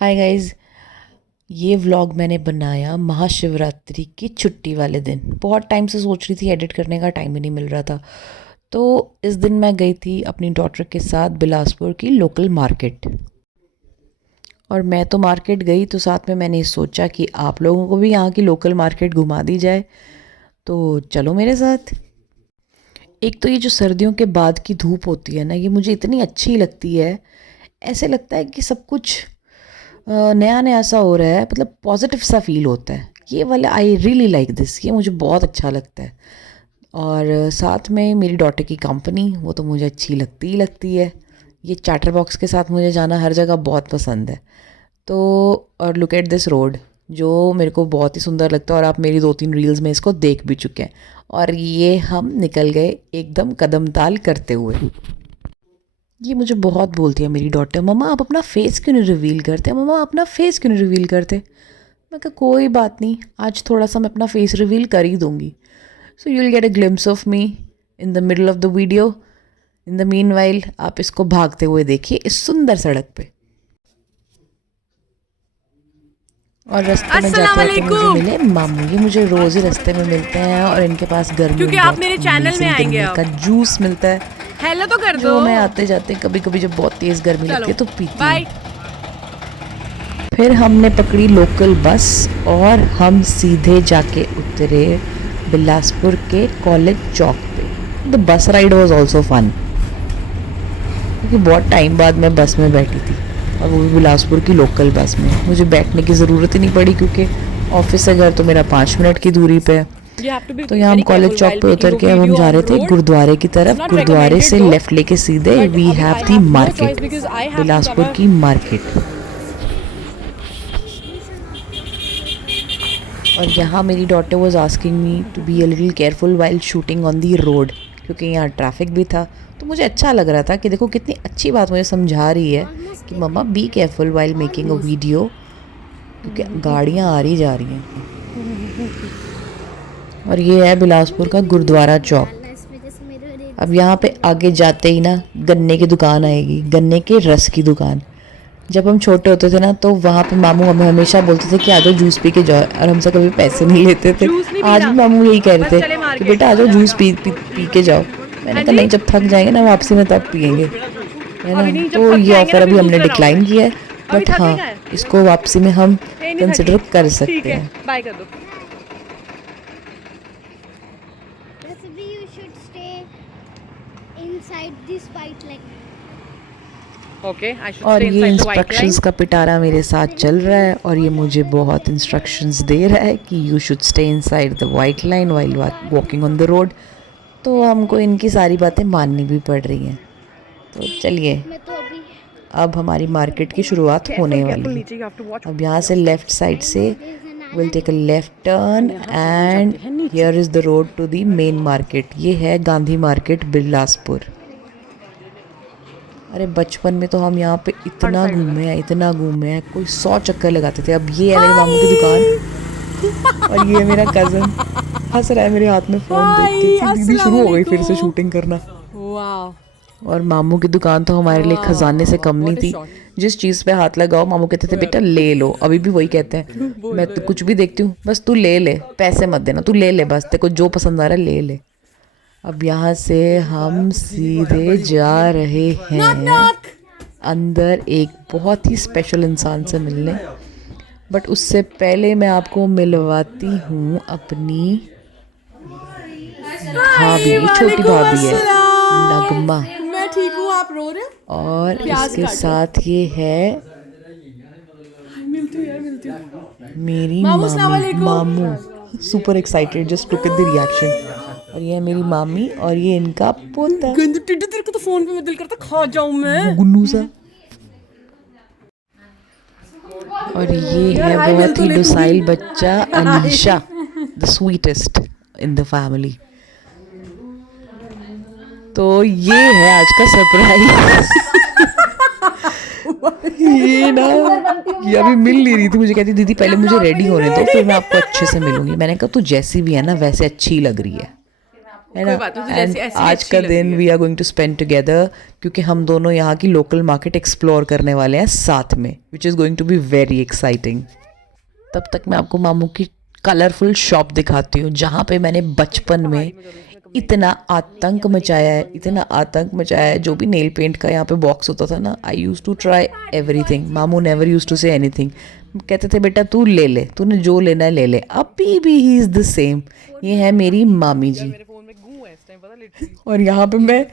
Hi guys, ये vlog मैंने बनाया महाशिवरात्रि की छुट्टी वाले दिन। बहुत टाइम से सोच रही थी, एडिट करने का टाइम ही नहीं मिल रहा था। तो इस दिन मैं गई थी अपनी डॉटर के साथ बिलासपुर की लोकल मार्केट। और मैं तो मार्केट गई तो साथ में मैंने सोचा कि आप लोगों को भी यहाँ की लोकल मार्केट घुमा दी जाए। तो चलो मेरे साथ। एक तो ये जो सर्दियों के बाद की धूप होती है ना, ये मुझे इतनी अच्छी लगती है। ऐसे लगता है कि सब कुछ नया नया सा हो रहा है, मतलब पॉजिटिव सा फील होता है। ये वाला आई रियली लाइक दिस, ये मुझे बहुत अच्छा लगता है। और साथ में मेरी डॉटर की कंपनी, वो तो मुझे अच्छी लगती ही लगती है। ये चार्टर बॉक्स के साथ मुझे जाना हर जगह बहुत पसंद है। तो और लुक एट दिस रोड, जो मेरे को बहुत ही सुंदर लगता है और आप मेरी 2-3 रील्स में इसको देख भी चुके हैं। और ये हम निकल गए एकदम कदम ताल करते हुए। ये मुझे बहुत बोलती है मेरी डॉटर, मम्मा आप अपना फेस क्यों नहीं रिवील करते, मम्मा अपना फेस क्यों नहीं रिवील करते। मैं कहा कोई बात नहीं, आज थोड़ा सा मैं अपना फेस रिवील कर ही दूंगी। So you will get a glimpse of me in the middle of the video. In the mean while आप इसको भागते हुए देखिए इस सुंदर सड़क पे। और रास्ते में जाते जाते मुझे अस्सलामुअलैकुम। मिले मामू। ये मुझे रोज़ ही रास्ते में मिलते हैं और इनके पास गर्मियों क्योंकि में आप बहुत मेरे चैनल में अमेजिंग आएंगे गन्ने का अब। जूस मिलता है, हेलो तो कर दो। जो मैं आते जाते कभी कभी जब बहुत तेज़ गर्मी लगती चलो है तो पीती हूँ। बाय। फिर हमने पकड़ी लोकल बस और हम सीधे जाके उतरे बिलासपुर के कॉलेज चौक पे। The bus ride was also fun, क्योंकि बहुत टाइम बाद मैं बस में बैठी थी, और वो भी बिलासपुर की लोकल बस में। मुझे बैठने की ज़रूरत ही नहीं पड़ी, क्योंकि ऑफिस से घर तो मेरा 5 मिनट की दूरी पे है। You have to be तो यहाँ हम very कॉलेज careful चौक while पे making उतर a के अब हम video जा on रहे थे road. गुरुद्वारे की It's तरफ। not गुरुद्वारे recommended से though, लेफ़्ट लेके सीधे but वी अभी have I the have no choice market, because I have to Bilaspur cover. की मार्केट। और यहाँ मेरी daughter was asking me to be a little careful while shooting on the road, क्योंकि यहाँ traffic भी था। तो मुझे अच्छा लग रहा था कि देखो कितनी अच्छी बात मुझे समझा रही है कि mama be careful while making a video, क्योंकि गाड़ियाँ आ रही जा रही हैं। और ये है बिलासपुर का गुरुद्वारा चौक। अब यहाँ पे आगे जाते ही ना गन्ने की दुकान आएगी, गन्ने के रस की दुकान। जब हम छोटे होते थे ना तो वहाँ पे मामू हमें हमेशा बोलते थे कि आ जाओ जूस पी के जाओ, और हमसे कभी पैसे नहीं लेते थे। जूस नहीं आज भी पीना, मामू यही कह रहे बस थे चले कि मार्केट। बेटा आ जाओ जूस पी के जाओ। मैंने हाँ कहा जी। नहीं, जब थक जाएंगे ना वापसी में तब पियेंगे, है ना। अभी नहीं, जब तो थक ये जाएंगे ऑफ़र ना अभी फिर हमने दूसरे राउंड में। डिक्लाइन किया है, अभी बट थके हाँ का है। इसको वापसी में हम ये नहीं थकी। कंसिडर कर ठीक सकते है, हैं। बाय कर दो। Possibly you should stay inside this white line. Okay, I should और stay ये inside the white line. Instructions का पिटारा मेरे साथ चल रहा है, और ये मुझे बहुत इंस्ट्रक्शंस दे रहा है कि you should stay inside the white line while walking on the road. तो हमको इनकी सारी बातें माननी भी पड़ रही हैं। तो चलिए, मैं तो अभी अब हमारी मार्केट की शुरुआत Careful, होने careful, वाली है। नीचे you have to watch. अब यहाँ से लेफ़्ट साइड से will take a left turn यहाँ से हम एंड जाते हैं नीचे। Here is the road to the main market. ये है गांधी मार्केट बिलासपुर। अरे बचपन में तो हम यहाँ पे इतना साइड होगा। घूमे हैं, इतना घूमे हैं, कोई 100 चक्कर लगाते थे। अब ये है मेरे मामू की दुकान, और ये है मेरा कज़न हंस रहा है मेरे हाथ में फ़ोन देख के कि दीदी शुरू हो गई फिर से शूटिंग करना। Wow. और मामू की दुकान तो हमारे लिए खजाने से कम नहीं What a थी। shot. जिस चीज़ पे हाथ लगाओ मामू कहते थे बेटा ले लो। अभी भी वही कहते हैं, मैं तो कुछ भी देखती हूँ बस तू ले ले, पैसे मत देना, तू ले ले, बस तेरे को जो पसंद आ रहा है ले ले। अब यहाँ से हम सीधे जा रहे हैं अंदर एक बहुत ही स्पेशल इंसान से मिलने। बट उससे पहले मैं आपको मिलवाती हूँ अपनी भाभी, छोटी भाभी है नगमा, मैं ठीक हूँ, आप रो रहे हो? और प्याज इसके काटो। साथ ये है मिलती हूँ यार, मिलती हूँ। मेरी मामू, मामी अस्सलाम वालेकुम। मामू। Super excited, just look at the reaction. और ये है मेरी मामी और ये इनका पोता गंदू टिड्डू, तेरे को तो फोन पे दिल करता खा जाऊं मैं। गुन्नू सा। और ये यार, है हाय, मिल बहुत तो ही ले तू भी। डोसाइल बच्चा Anisha, the sweetest in the family. तो ये है आज का सरप्राइज। ये ना, ये अभी मिल नहीं रही थी, मुझे कहती दीदी पहले मुझे रेडी होने दो फिर मैं आपको अच्छे से मिलूंगी। मैंने कहा तू जैसी भी है ना वैसे अच्छी लग रही है। है ना। कोई बात नहीं, तो एंड जैसी ऐसी आज अच्छी का लग दिन रही है। We are going to spend together, क्योंकि हम दोनों यहाँ की लोकल मार्केट एक्सप्लोर करने वाले हैं साथ में, which is going to be very exciting. तब तक मैं आपको मामू की कलरफुल शॉप दिखाती हूँ, जहाँ पे मैंने बचपन में इतना आतंक मचाया है, इतना आतंक मचाया है। जो भी नेल पेंट का यहाँ पे बॉक्स होता था ना, I use to try everything. मामू never use to say anything, कहते थे बेटा तू ले ले, तूने जो लेना है ले ले। अभी भी ही इज़ द सेम। ये है मेरी मामी जी। फोन में गूं है इस टाइम, पता लिटरली। और यहाँ पे मैं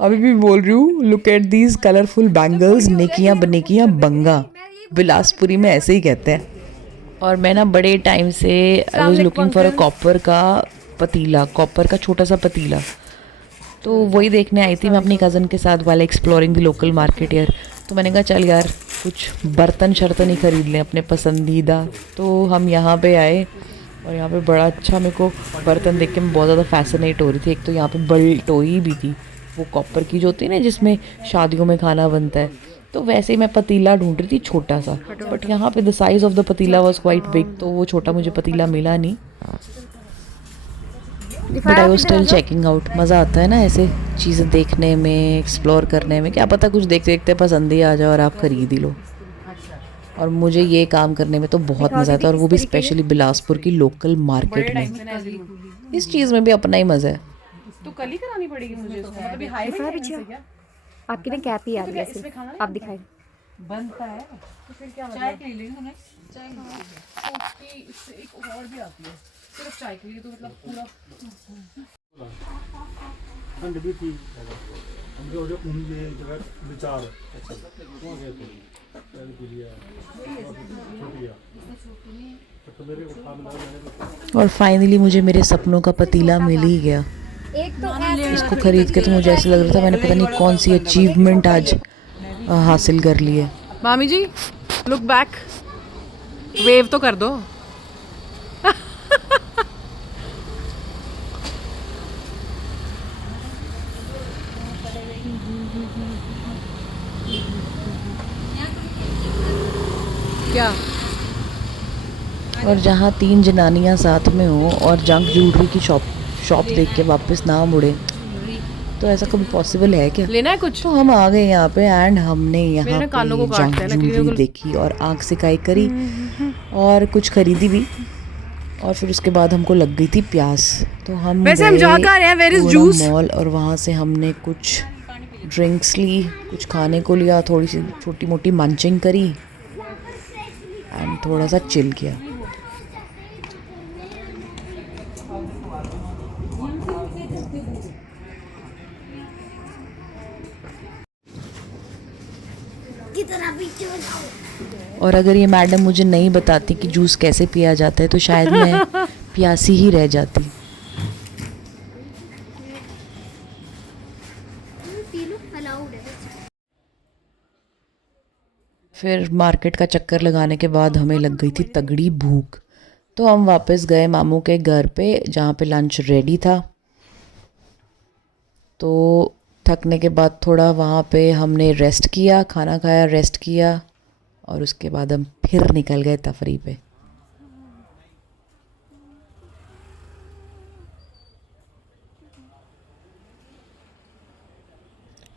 अभी भी बोल रही हूँ, look at these colourful bangles, नेकियां बनेकियां बंगा, बिलासपुरी में ऐसे ही कहते हैं। और मैं ना बड़े टाइम से I was looking for a copper का पतीला, कॉपर का छोटा सा पतीला। तो वही देखने आई थी मैं अपनी कज़न के साथ वाले एक्सप्लोरिंग द लोकल मार्केट यार। तो मैंने कहा चल यार कुछ बर्तन शर्तन ही खरीद लें अपने पसंदीदा। तो हम यहाँ पे आए और यहाँ पे बड़ा अच्छा मेरे को बर्तन देख के मैं बहुत ज़्यादा फैसिनेट हो रही थी। एक तो यहाँ पे बल्टोई भी थी, वो कॉपर की जो होती है ना जिसमें शादियों में खाना बनता है। तो वैसे ही मैं पतीला ढूंढ रही थी छोटा सा, बट यहाँ पे द साइज़ ऑफ द पतीला वाज क्वाइट बिग, तो वो छोटा मुझे पतीला मिला नहीं। But I was still checking out. मज़ा आता है ना ऐसे चीज़ें देखने में, एक्सप्लोर करने में। क्या पता कुछ देखते देखते पसंद ही आ जाए और आप खरीद ही लो। और मुझे ये काम करने में तो बहुत मज़ा आता है, और वो भी स्पेशली बिलासपुर की लोकल मार्केट में। इस चीज़ में भी अपना ही मज़ा है। तो कल ही करानी पड़ेगी मुझे इसको, मतलब ये हाई दिखा पीछे आपकी ना कैप ही आ रही है इसमें सिर्फ। खाना आप दिखाए बनता है तो फिर क्या चाय के लिए लेंगे तुम्हें चाय उसकी इससे एक और भी आती है सिर्फ चाय के लिए, तो मतलब पूरा ठंड भी थी हम जो घूमने जगह विचार वहाँ गए थे तो मेरे को खाना मैंने और फाइनली मुझे मेरे सपनों का पतीला मिल ही गया। एक तो ऐसे इसको खरीद के तो मुझे ऐसा लग रहा था मैंने पता नहीं कौन सी अचीवमेंट आज हासिल कर ली है। मामी जी लुक बैक, वेव तो कर दो। क्या और जहाँ 3 जनानियाँ साथ में हो और जंक ज्वेलरी की शॉप देख के वापस ना मुड़े, तो ऐसा कभी पॉसिबल है क्या? लेना है कुछ? तो हम आ गए यहाँ पे एंड हमने यहाँ मेरे कानों को पे काटते जंक हैं ना, क्योंकि ज्वेलरी देखी और आँख सिकाई करी और कुछ खरीदी भी। और फिर उसके बाद हमको लग गई थी प्यास, तो हम वैसे हम जा कहाँ रहे हैं? Where is juice? मॉल, और वहाँ से हमने कुछ ड्रिंक्स ली, कुछ खाने को लिया, थोड़ी सी छोटी मोटी मंचिंग करी एंड थोड़ा सा चिल किया। कितना भी चल जाओ। और अगर ये मैडम मुझे नहीं बताती कि जूस कैसे पिया जाता है तो शायद मैं प्यासी ही रह जाती। पी लो, अलाउड है। फिर मार्केट का चक्कर लगाने के बाद हमें लग गई थी तगड़ी भूख, तो हम वापस गए मामू के घर पे जहाँ पे लंच रेडी था। तो थकने के बाद थोड़ा वहाँ पे हमने रेस्ट किया, खाना खाया, रेस्ट किया, और उसके बाद हम फिर निकल गए तफरी पे।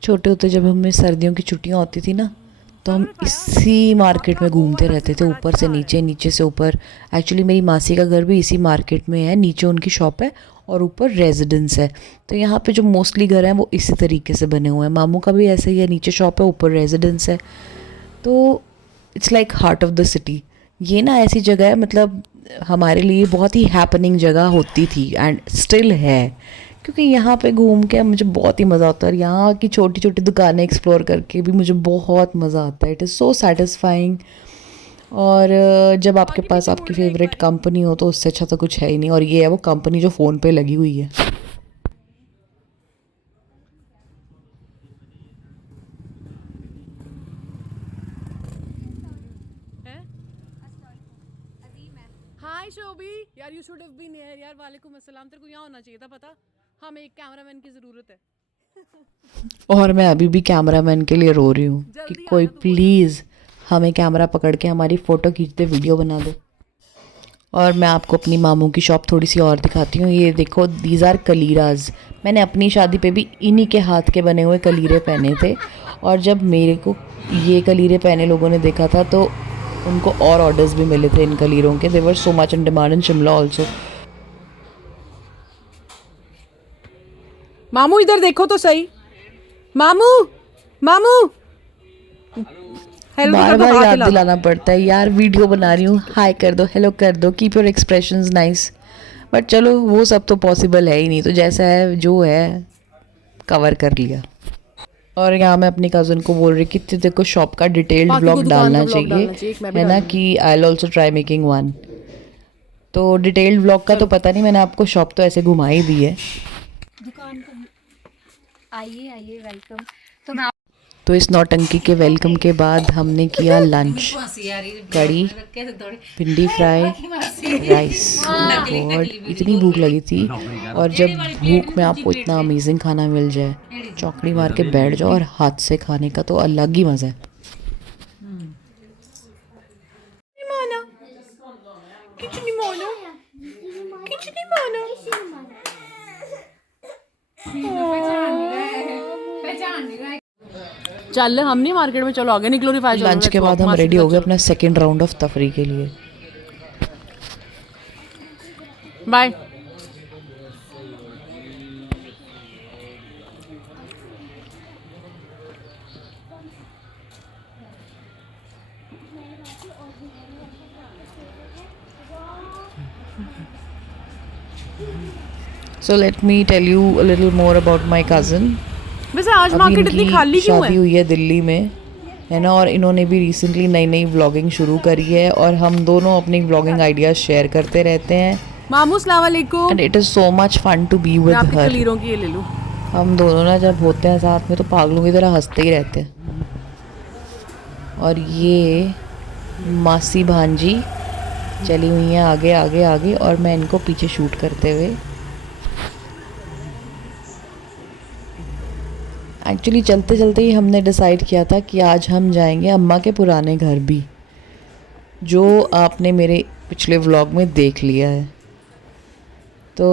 छोटे होते जब हमें सर्दियों की छुट्टियां होती थी ना, तो हम इसी मार्केट में घूमते रहते थे, ऊपर से नीचे, नीचे से ऊपर। एक्चुअली मेरी मासी का घर भी इसी मार्केट में है, नीचे उनकी शॉप है और ऊपर रेजिडेंस है। तो यहाँ पे जो मोस्टली घर हैं वो इसी तरीके से बने हुए हैं। मामू का भी ऐसे ही है, नीचे शॉप है, ऊपर रेजिडेंस है। तो it's like heart of the city. ये ना ऐसी जगह है, मतलब हमारे लिए बहुत ही हैपनिंग जगह होती थी एंड स्टिल है, क्योंकि यहाँ पे घूम के मुझे बहुत ही मज़ा आता है। और यहाँ की छोटी छोटी दुकानें एक्सप्लोर करके भी मुझे बहुत मज़ा आता है। It is so satisfying. और जब आपके पास आपकी फेवरेट कंपनी हो तो उससे अच्छा तो कुछ है ही नहीं। और ये है वो कंपनी जो फ़ोन पे लगी हुई है। हाय शोभी यार, you should have been here यार। वालेकुम अस्सलाम। तेरे को यहाँ होना चाहिए था, पता। हमें एक कैमरामैन की जरूरत है। और मैं अभी भी कैमरामैन के लिए रो रही हूँ कि कोई प्लीज़ हमें कैमरा पकड़ के हमारी फ़ोटो खींच दे, वीडियो बना दे। और मैं आपको अपनी मामू की शॉप थोड़ी सी और दिखाती हूँ। ये देखो, दीज आर कलीराज। मैंने अपनी शादी पे भी इन्हीं के हाथ के बने हुए कलीरे पहने थे, और जब मेरे को ये कलीरे पहने लोगों ने देखा था तो उनको और ऑर्डर्स भी मिले थे इन कलीरों के। They were so much in demand in Shimla also. मामू इधर देखो तो सही। मामू मामू हेलो बार कर दो, बार हाथ याद हिला दो। दिलाना पड़ता है यार, वीडियो बना रही हूँ, हाय कर दो, हेलो कर दो, keep your expressions nice. But चलो वो सब तो पॉसिबल है ही नहीं, तो जैसा है जो है कवर कर लिया। और यहाँ मैं अपनी कज़न को बोल रही कि तेरे को शॉप का डिटेल्ड बाकी को व्लॉग दुकान डालना का vlog डालना चाहिए, चाहिए, एक मैं भी है ना, डालूंगी। कि I will also try making one. तो डिटेल्ड व्लॉग का तो पता नहीं, मैंने आपको शॉप तो ऐसे घुमा ही दी है। आइए आइए, वेलकम। तो मैं तो इस नौटंकी के वेलकम के बाद हमने किया लंच। कड़ी, भिंडी फ्राई, राइस। गॉड, इतनी भूख लगी थी। और जब भूख में आपको इतना अमेजिंग खाना मिल जाए, चौकड़ी मार के बैठ जाओ और हाथ से खाने का तो अलग ही मज़ा है। चल हम नहीं मार्केट में, चलो आगे निकलो। रिफाइल लंच के बाद हम रेडी हो गए अपना सेकेंड राउंड ऑफ तफरी के लिए। Bye. So let me tell you a little more about my cousin. वैसे आज अभी मार्केट इतनी इनकी खाली क्यों शादी है? हुई है दिल्ली में, है ना, और इन्होंने भी रिसेंटली नई नई व्लॉगिंग शुरू करी है, और हम दोनों अपनी व्लॉगिंग आइडियाज शेयर करते रहते हैं। मामू सलाम वालेकुम। And it is so much fun to be मैं विद आपकी हर। कलीरों की ये ले लूँ। हम दोनों ना जब होते हैं साथ में तो पागलों की तरह हंसते ही रहते हैं। और ये मासी भांजी चली हुई हैं आगे आगे आगे, और मैं इनको पीछे शूट करते हुए। एक्चुअली चलते चलते ही हमने डिसाइड किया था कि आज हम जाएंगे अम्मा के पुराने घर भी, जो आपने मेरे पिछले व्लॉग में देख लिया है। तो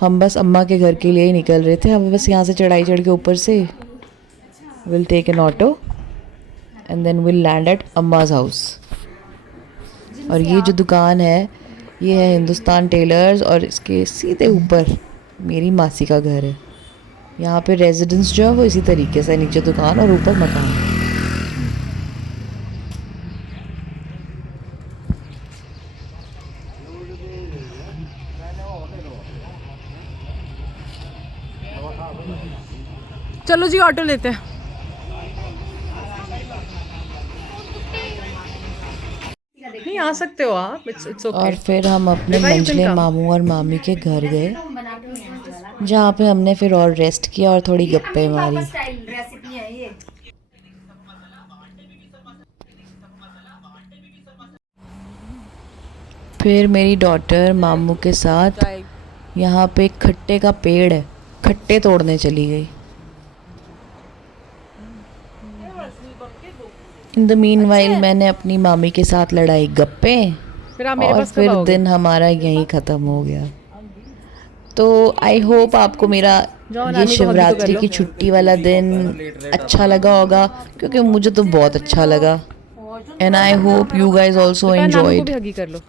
हम बस अम्मा के घर के लिए ही निकल रहे थे। हम बस यहाँ से चढ़ाई चढ़ के ऊपर से will take an auto and then will land at Amma's house. और ये जो दुकान है ये है हिंदुस्तान टेलर्स, और इसके सीधे ऊपर मेरी मासी का घर है। यहाँ पे रेजिडेंस जो है वो इसी तरीके से, नीचे दुकान और ऊपर मकान। चलो जी ऑटो लेते हैं। नहीं आ सकते हो आप, इट्स और ओके। फिर हम अपने Bye, you can मंझले come. मामू और मामी के घर गए, जहाँ पे हमने फिर और रेस्ट किया और थोड़ी गप्पे मारी। रेसिपी है ये। फिर मेरी डॉटर मामू के साथ यहाँ पे एक खट्टे का पेड़ है, खट्टे तोड़ने चली गई। इन द मीनवाइल मैंने अपनी मामी के साथ लड़ाई गप्पे, फिर आप मेरे और पास कब फिर आओगे? दिन हमारा यहीं ख़त्म हो गया। तो आई होप आपको मेरा जाओ, ये नानी को hug तो कर शिवरात्रि लो। की छुट्टी वाला दिन अच्छा लगा होगा, क्योंकि मुझे तो बहुत अच्छा लगा। And I hope you guys also नानू को एंजॉयड। भी हगी कर लो।